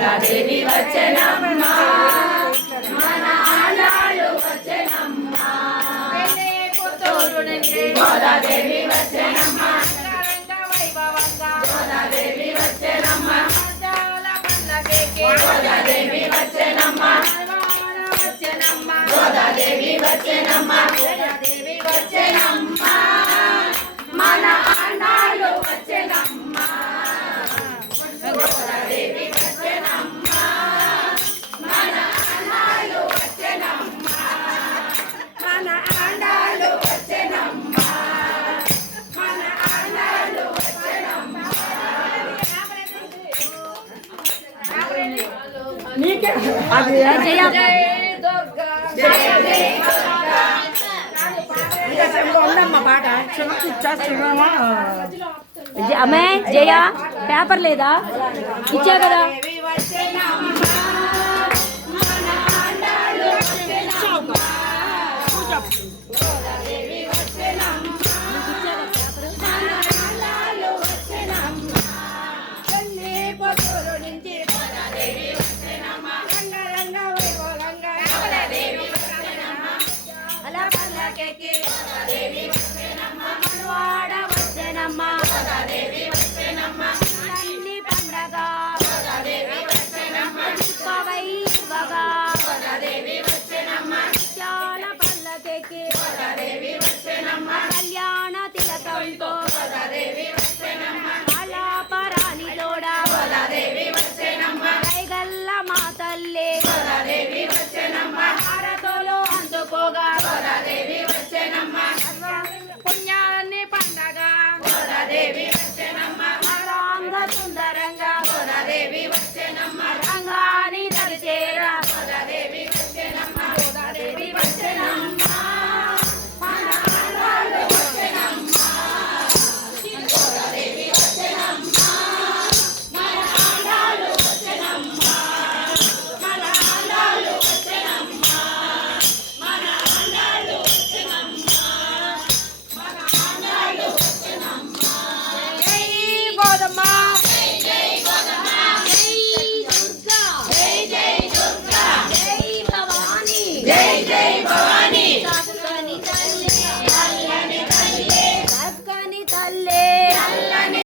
గోదాదేవి వచ్చెనమ్మా మన ఆండాళ్ళు వచ్చెనమ్మా గోదాదేవి వచ్చెనమ్మా గోదాదేవి వచ్చెనమ్మా గోదాదేవి వచ్చెనమ్మా గోదాదేవి వచ్చెనమ్మా గోదాదేవి వచ్చెనమ్మా మన ఆండాళ్ళు వచ్చెనమ్మా గోదాదేవి వచ్చెనమ్మా మన ఆండాళ్ళు వచ్చెనమ్మా మన ఆండాళ్ళు వచ్చెనమ్మా మన ఆండాళ్ళు వచ్చెనమ్మా నీకే అది జయ అమ్మే జయ పేపర్ లేదా ఇచ్చా కదా మన ఆండాళ్ళు వచ్చెనమ్మా